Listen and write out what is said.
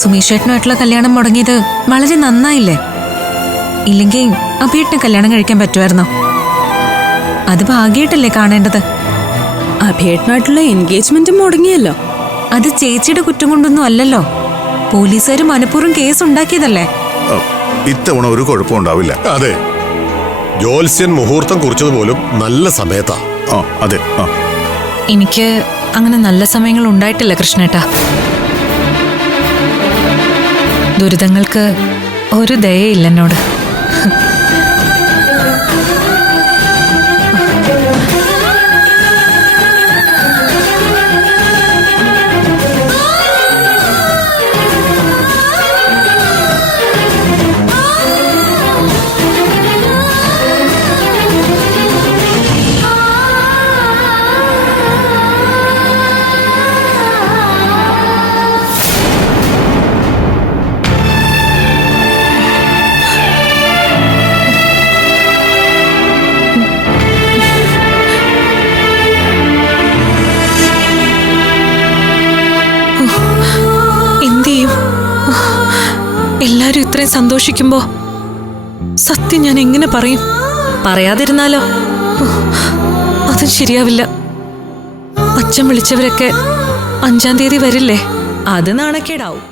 സുമേഷേട്ടനുമായിട്ടുള്ള കല്യാണം മുടങ്ങിയത് വളരെ നന്നായില്ലേ? ഇല്ലെങ്കിൽ അഭിയേട്ടന് കല്യാണം കഴിക്കാൻ പറ്റുമായിരുന്നോ? അത് ഭാഗ്യമായിട്ടല്ലേ കാണേണ്ടത്. അഭേട്ടനായിട്ടുള്ള എൻഗേജ്മെന്റ് മുടങ്ങിയല്ലോ. അത് ചേച്ചിയുടെ കുറ്റം കൊണ്ടൊന്നും അല്ലല്ലോ. പോലീസുകാർ മനഃപൂർവം കേസ് ഉണ്ടാക്കിയതല്ലേ? ഇത്തവണ ഒരു കുഴപ്പമുണ്ടാവില്ല അതെ. ജോത്സ്യൻ മുഹൂർത്തം കുറിച്ചത് പോലും നല്ല സമയത്താ. അതെ എനിക്ക് അങ്ങനെ നല്ല സമയങ്ങൾ ഉണ്ടായിട്ടില്ല കൃഷ്ണേട്ടാ. ദുരിതങ്ങൾക്ക് ഒരു ദയയില്ല എല്ലാരും ഇത്രയും സന്തോഷിക്കുമ്പോ സത്യം ഞാൻ എങ്ങനെ പറയും? പറയാതിരുന്നാലോ? അതും ശരിയാവില്ല. അച്ഛൻ വിളിച്ചവരൊക്കെ അഞ്ചാം തീയതി വരില്ലേ? അത് നാണക്കേടാവും.